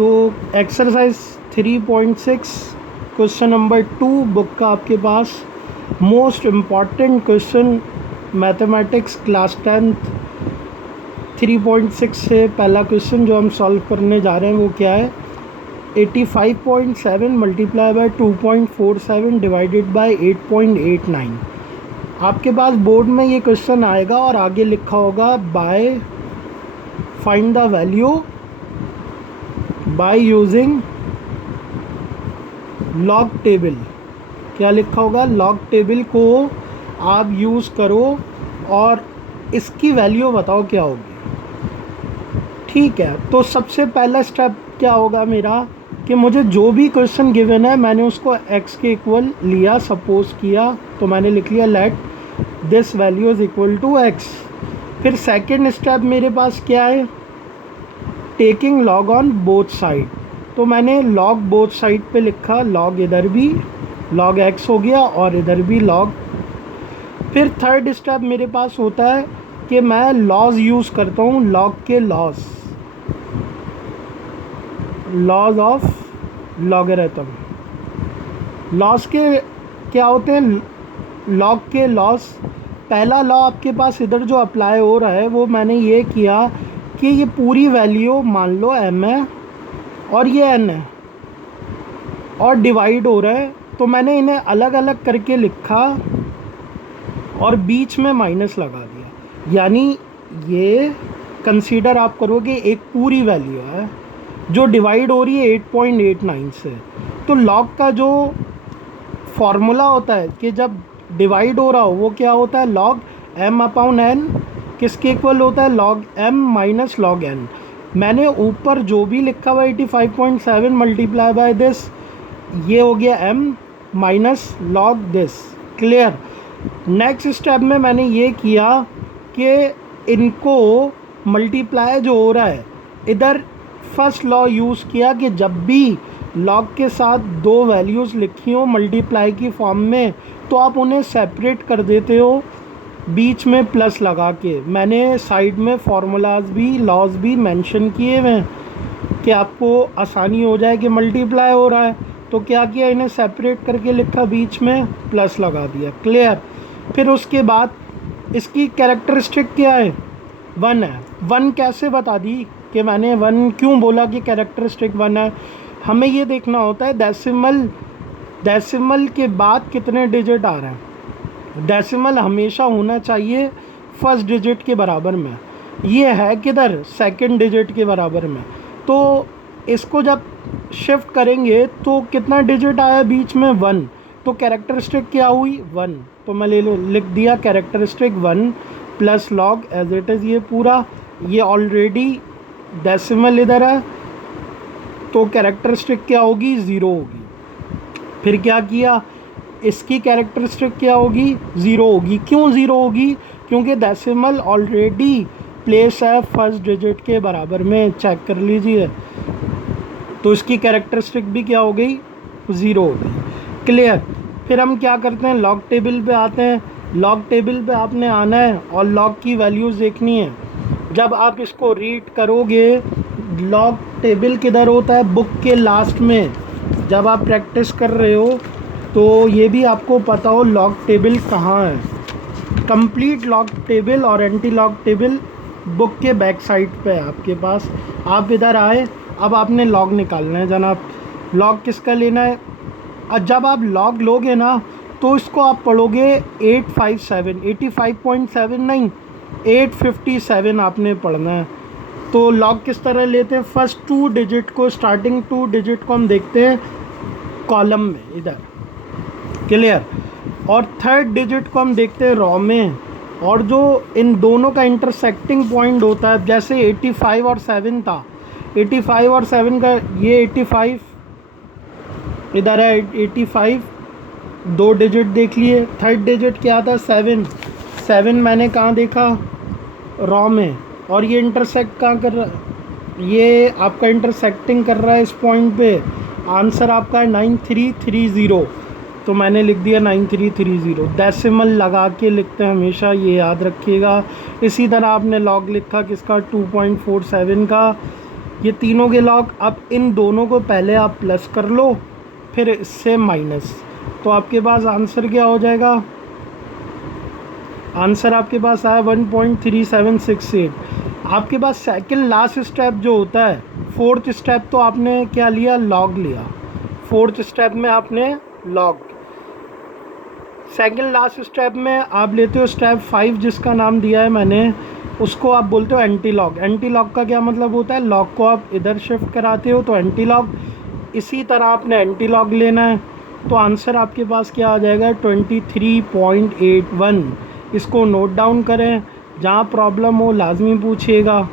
तो exercise 3.6 question number 2 book का आपके पास most important question mathematics class 10th 3.6 से पहला क्वेश्चन जो हम सॉल्व करने जा रहे हैं वो क्या है, 85.7 मल्टीप्लाई बाय 2.47 डिवाइडेड बाय 8.89। आपके पास बोर्ड में ये क्वेश्चन आएगा और आगे लिखा होगा bye find the value by using log table. क्या लिखा होगा, लॉग टेबल को आप यूज़ करो और इसकी वैल्यू बताओ क्या होगी। ठीक है, तो सबसे पहला स्टेप क्या होगा मेरा कि मुझे जो भी क्वेश्चन गिवन है मैंने उसको x के इक्वल लिया, सपोज किया, तो मैंने लिख लिया let this value is equal to x। फिर सेकंड स्टेप मेरे पास क्या है, taking log on both side, तो मैंने लॉग बोथ साइड पे लिखा, लॉग इधर भी लॉग x हो गया और इधर भी लॉग। फिर थर्ड स्टेप मेरे पास होता है कि मैं लॉज यूज़ करता हूँ, लॉग के लॉज ऑफ लॉगरिथम। लॉज के क्या होते हैं, लॉग के लॉज। पहला लॉ आपके पास इधर जो अप्लाई हो रहा है वो मैंने ये किया कि ये पूरी वैल्यू मान लो m है और ये n है और डिवाइड हो रहा है, तो मैंने इन्हें अलग अलग करके लिखा और बीच में माइनस लगा दिया। यानी ये कंसीडर आप करोगे एक पूरी वैल्यू है जो डिवाइड हो रही है 8.89 से। तो लॉग का जो फॉर्मूला होता है कि जब डिवाइड हो रहा हो वो क्या होता है, लॉग m अपॉन n किसके इक्वल होता है, log m minus log n। मैंने ऊपर जो भी लिखा हुआ 85.7 मल्टीप्लाई बाय दिस, ये हो गया m minus log this. Clear. Next step में मैंने ये किया कि इनको मल्टीप्लाई जो हो रहा है, इधर फर्स्ट लॉ यूज़ किया कि जब भी लॉग के साथ दो वैल्यूज़ लिखी हो मल्टीप्लाई की फॉर्म में तो आप उन्हें सेपरेट कर देते हो बीच में प्लस लगा के। मैंने साइड में फार्मूलाज भी लॉज भी मेंशन किए हुए हैं कि आपको आसानी हो जाए कि मल्टीप्लाई हो रहा है, तो क्या किया, इन्हें सेपरेट करके लिखा, बीच में प्लस लगा दिया। क्लियर। फिर उसके बाद इसकी कैरेक्टरिस्टिक क्या है, 1 है। 1 कैसे बता दी कि मैंने 1 क्यों बोला कि कैरेक्टरिस्टिक 1 है। हमें ये देखना होता है डेसिमल के बाद कितने डिजिट आ रहे हैं। डेसिमल हमेशा होना चाहिए फर्स्ट डिजिट के बराबर में, ये है किधर, सेकंड डिजिट के बराबर में। तो इसको जब शिफ्ट करेंगे तो कितना डिजिट आया बीच में, 1, तो कैरेक्टरिस्टिक क्या हुई, 1। तो मैं लिख दिया characteristic 1 plus log as it is, ये पूरा, ये ऑलरेडी डेसिमल इधर है तो कैरेक्टरिस्टिक क्या होगी, 0 होगी। फिर क्या किया, इसकी कैरेक्टरिस्टिक क्या होगी, 0 होगी। क्यों 0 होगी, क्योंकि डेसिमल ऑलरेडी प्लेस है फर्स्ट डिजिट के बराबर में, चेक कर लीजिए। तो इसकी कैरेक्टरिस्टिक भी क्या हो गई, 0 हो गई। क्लियर। फिर हम क्या करते हैं, लॉग टेबल पे आते हैं। लॉग टेबल पे आपने आना है और लॉग की वैल्यूज़ देखनी है। जब आप इसको रीड करोगे, लॉग टेबल किधर होता है, बुक के लास्ट में। जब आप प्रैक्टिस कर रहे हो तो ये भी आपको पता हो लॉग टेबल कहाँ है। कंप्लीट लॉग टेबल और एंटी लॉग टेबल बुक के बैक साइड पे है आपके पास। आप इधर आए, अब आपने लॉग निकालना है जनाब। लॉग किसका लेना है, और जब आप लॉग लोगे ना तो इसको आप पढ़ोगे 857, 85.7 नहीं, 857 आपने पढ़ना है। तो लॉग किस तरह लेते हैं, फर्स्ट 2 डिजिट को, स्टार्टिंग 2 डिजिट को हम देखते हैं कॉलम में इधर। क्लियर। और थर्ड डिजिट को हम देखते हैं रॉ में, और जो इन दोनों का इंटरसेक्टिंग पॉइंट होता है, जैसे 85 और 7 था, 85 और 7 का, ये 85 इधर है, 85 2 डिजिट देख लिए। थर्ड डिजिट क्या था, 7 मैंने कहाँ देखा, रॉ में। और ये इंटरसेक्ट कहाँ कर रहा है, ये आपका इंटरसेक्टिंग कर रहा है इस पॉइंट पे। आंसर आपका है 9330, तो मैंने लिख दिया 9330। डेसिमल लगा के लिखते हैं हमेशा, ये याद रखिएगा। इसी तरह आपने लॉग लिखा किसका, 2.47 का, ये तीनों के लॉग, अब इन दोनों को पहले आप प्लस कर लो, फिर इससे माइनस, तो आपके पास आंसर क्या हो जाएगा? आंसर आपके पास आया 1.3768। आपके पास सेकंड लास्ट स्टेप जो होता है, फोर्थ स्टेप तो आपने क्या लिया? लॉग लिया। फोर्थ स्टेप में आपने लॉग, सेकंड लास्ट स्टेप में आप लेते हो स्टेप 5 जिसका नाम दिया है मैंने, उसको आप बोलते हो एंटी लॉग। एंटी लॉग का क्या मतलब होता है? लॉग को आप इधर शिफ्ट कराते हो तो एंटी लॉग, इसी तरह आपने एंटी लॉग लेना है। तो आंसर आपके पास क्या आ जाएगा? 23.81। इसको नोट डाउन करें, जहाँ प्रॉब्लम हो लाजमी पूछिएगा।